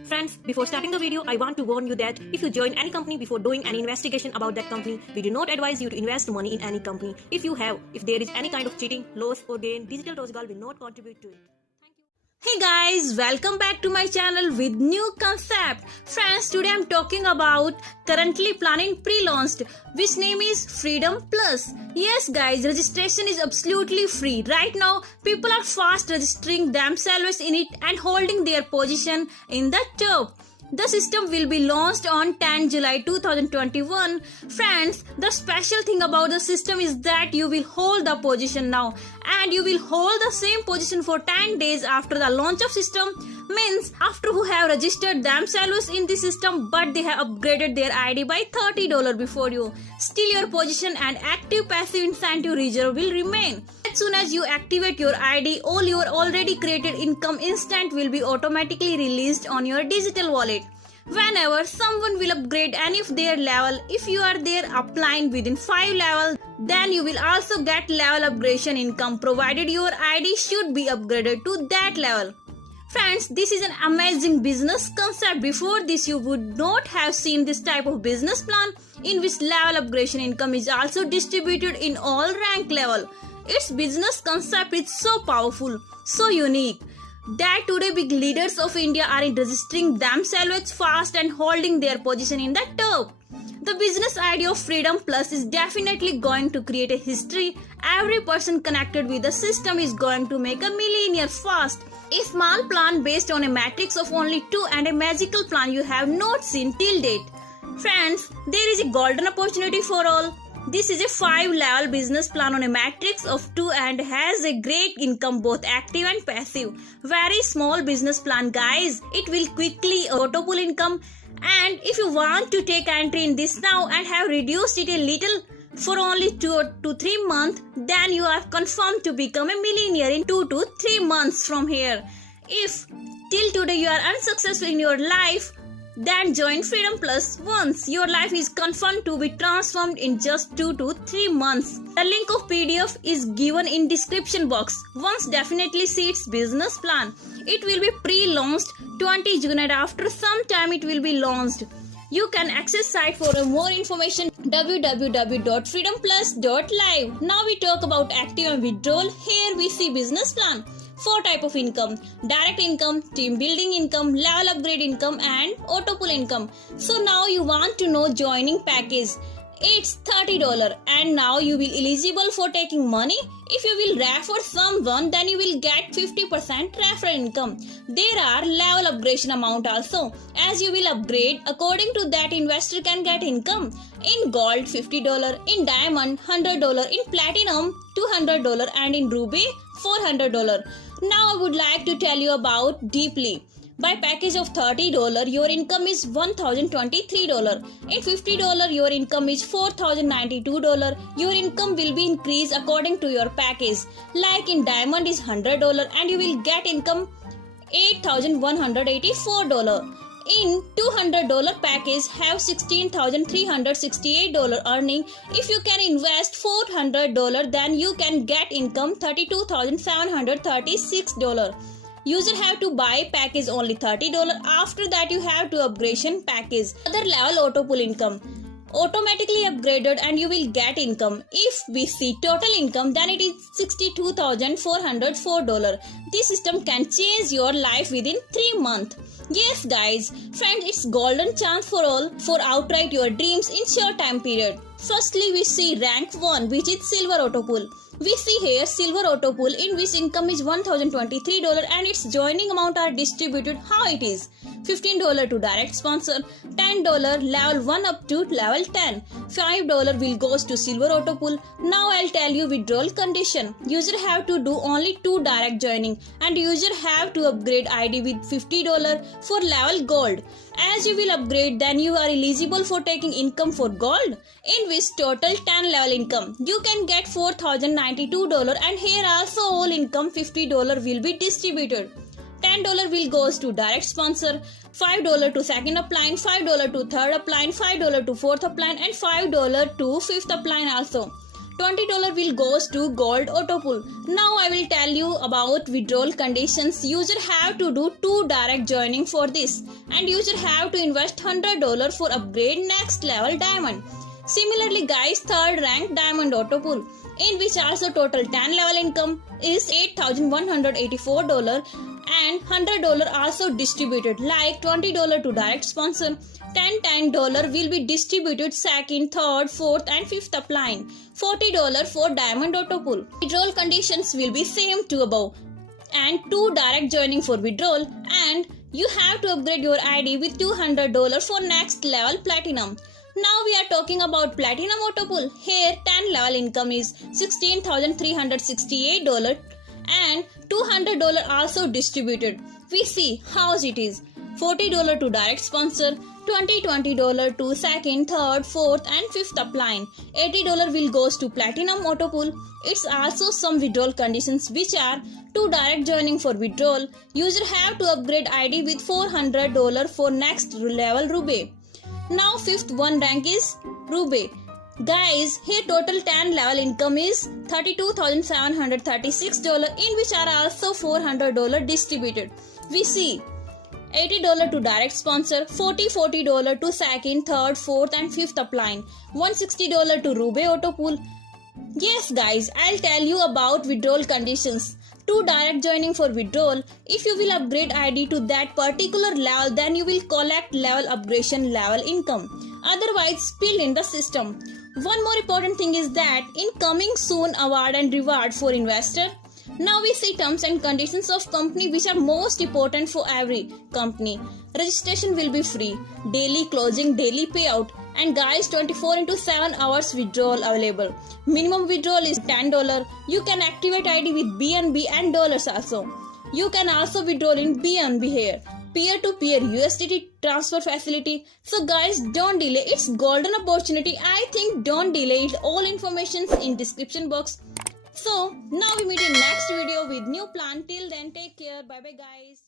Friends, before starting the video, I want to warn you that if you join any company before doing any investigation about that company, we do not advise you to invest money in any company. If there is any kind of cheating, loss or gain, Digital Rozgar will not contribute to it. Hey guys, welcome back to my channel with new concept. Friends, today I'm talking about currently planning pre-launched, which name is Freedom Plus. Yes guys, registration is absolutely free. Right now, people are fast registering themselves in it and holding their position in the top. The system will be launched on 10 July 2021. Friends, the special thing about the system is that you will hold the position now and you will hold the same position for 10 days after the launch of system. Means after who have registered themselves in the system but they have upgraded their ID by $30 before you. Still your position and active passive incentive reserve will remain. As soon as you activate your ID, all your already created income instant will be automatically released on your digital wallet. Whenever someone will upgrade any of their level, if you are there applying within 5 levels, then you will also get level upgradation income provided your ID should be upgraded to that level. Friends, this is an amazing business concept. Before this, you would not have seen this type of business plan in which level upgradation income is also distributed in all rank level. Its business concept is so powerful, so unique, that today big leaders of India are registering themselves fast and holding their position in the top. The business idea of Freedom Plus is definitely going to create a history. Every person connected with the system is going to make a millionaire fast. A small plan based on a matrix of only 2 and a magical plan you have not seen till date. Friends, there is a golden opportunity for all. This is a 5-level business plan on a matrix of 2 and has a great income both active and passive. Very small business plan guys. It will quickly auto pull income, and if you want to take entry in this now and have reduced it a little for only 2 to 3 months, then you are confirmed to become a millionaire in 2 to 3 months from here. If till today you are unsuccessful in your life, then join Freedom Plus once. Your life is confirmed to be transformed in just 2 to 3 months. The link of PDF is given in description box. Once definitely see its business plan. It will be pre-launched 20 June and after some time it will be launched. You can access site for more information www.freedomplus.live. Now we talk about active and withdrawal. Here we see business plan. 4 type of income: direct income, team building income, level upgrade income and auto pull income. So now you want to know joining package. It's $30 and now you will eligible for taking money. If you will refer someone, then you will get 50% referral income. There are level upgradation amount also. As you will upgrade, according to that investor can get income. In gold $50, in diamond $100, in platinum $200 and in ruby $400. Now I would like to tell you about deeply. By package of $30, your income is $1,023. In $50, your income is $4,092. Your income will be increased according to your package. Like in diamond is $100 and you will get income $8,184. In $200 package have $16,368 earning. If you can invest $400, then you can get income $32,736. User have to buy package only $30. After that you have to upgradation package. Other level auto pull income. Automatically upgraded and you will get income. If we see total income, then it is $62,404. This system can change your life within 3 months. Yes guys, friends, it's golden chance for all for outright your dreams in short time period. Firstly, we see rank 1, which is silver auto pull. We see here silver auto pull in which income is $1,023 and its joining amount are distributed how it is. $15 to direct sponsor, $10 level 1 up to level 10, $5 will goes to silver auto pull. Now I'll tell you withdrawal condition. User have to do only 2 direct joining and user have to upgrade ID with $50 for level gold. As you will upgrade, then you are eligible for taking income for gold, in which total 10 level income. You can get $4,092 and here also all income $50 will be distributed. $10 will goes to direct sponsor, $5 to second upline, $5 to third upline, $5 to fourth upline and $5 to fifth upline also. $20 will goes to Gold Auto Pool. Now I will tell you about withdrawal conditions. User have to do 2 direct joining for this, and user have to invest $100 for upgrade next level diamond. Similarly guys, third rank Diamond Auto Pool, in which also total 10 level income is $8,184 and $100 also distributed, like $20 to direct sponsor, $10 will be distributed second, third, fourth and fifth upline, $40 for Diamond Auto Pool. Withdrawal conditions will be same to above, and 2 direct joining for withdrawal, and you have to upgrade your ID with $200 for next level Platinum. Now we are talking about Platinum Auto Pool. Here 10 level income is $16,368 and $200 also distributed. We see how it is. $40 to direct sponsor, $20 to second, third, fourth and fifth upline. $80 will goes to Platinum Auto Pool. It's also some withdrawal conditions, which are 2 direct joining for withdrawal. User have to upgrade ID with $400 for next level Ruby. Now fifth one rank is Ruby. Guys, here total 10 level income is $32,736, in which are also $400 distributed. We see $80 to direct sponsor, $40 to second, third, fourth and fifth upline, $160 to Ruby Auto Pool. Yes guys, I'll tell you about withdrawal conditions. 2 direct joining for withdrawal. If you will upgrade ID to that particular level, then you will collect level upgradation level income. Otherwise, spill in the system. One more important thing is that in coming soon award and reward for investor. Now we see terms and conditions of company, which are most important for every company. Registration will be free, daily closing, daily payout, and guys 24/7 hours withdrawal available. Minimum withdrawal is $10. You can activate ID with BNB and dollars also. You can also withdraw in BNB here. Peer-to-peer USDT transfer facility. So guys, don't delay. It's golden opportunity. I think don't delay it. All information in description box. So now we meet in next video with new plan. Till then, take care. Bye bye guys.